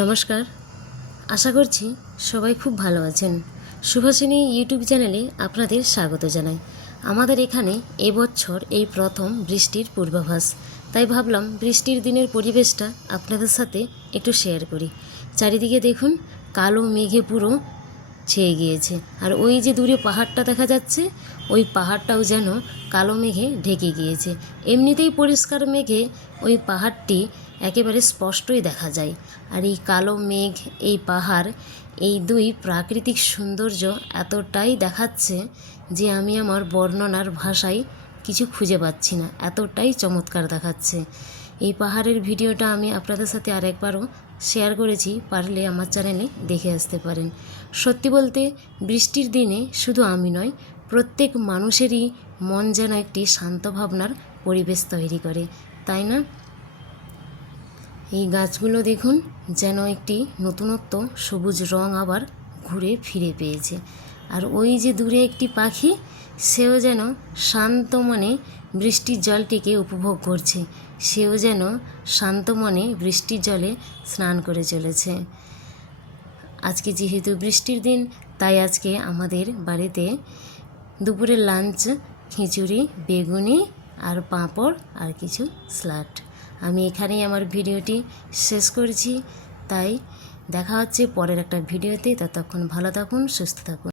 নমস্কার, আশা করছি সবাই খুব ভালো আছেন। সুভাষিনী ইউটিউব চ্যানেলে আপনাদের স্বাগত জানাই। আমাদের এখানে এবছর এই প্রথম বৃষ্টির পূর্বাভাস, তাই ভাবলাম বৃষ্টির দিনের পরিবেশটা আপনাদের সাথে একটু শেয়ার করি। চারিদিকে দেখুন, কালো মেঘে পুরো ছেয়ে গিয়েছে, আর ওই যে দূরে পাহাড়টা দেখা যাচ্ছে, ওই পাহাড়টাও যেন কালো মেঘে ঢেকে গিয়েছে। এমনিতেই পরিষ্কার মেঘে ওই পাহাড়টি একেবারে স্পষ্টই দেখা যায়। আর এই কালো মেঘ, এই পাহাড়, এই দুই প্রাকৃতিক সৌন্দর্য এতটাই দেখাচ্ছে যে আমি আমার বর্ণনার ভাষায় কিছু খুঁজে পাচ্ছি না, এতটাই চমৎকার দেখাচ্ছে। এই পাহাড়ের ভিডিওটা আমি আপনাদের সাথে আরেকবারও শেয়ার করেছি, পারলে আমার চ্যানেলে দেখে আসতে পারেন। সত্যি বলতে বৃষ্টির দিনে শুধু আমি নয়, প্রত্যেক মানুষেরই মন যেন একটি শান্ত ভাবনার পরিবেশ তৈরি করে, তাই না? এই গাছগুলো দেখুন, যেন একটি নতুনত্ব সবুজ রং আবার ঘুরে ফিরে পেয়েছে। আর ওই যে দূরে একটি পাখি, সেও যেন শান্ত মনে বৃষ্টির জলটিকে উপভোগ করছে। সেও যেন শান্ত মনে বৃষ্টির জলে স্নান করে চলেছে। আজকে যেহেতু বৃষ্টির দিন, তাই আজকে আমাদের বাড়িতে দুপুরের লাঞ্চ খিচুড়ি, বেগুনি আর পাঁপড় আর কিছু স্যালাড। আমি এখানেই আমার ভিডিওটি শেষ করছি। তাই দেখা হচ্ছে পরের একটা ভিডিওতে। ততক্ষণ ভালো থাকুন, সুস্থ থাকুন।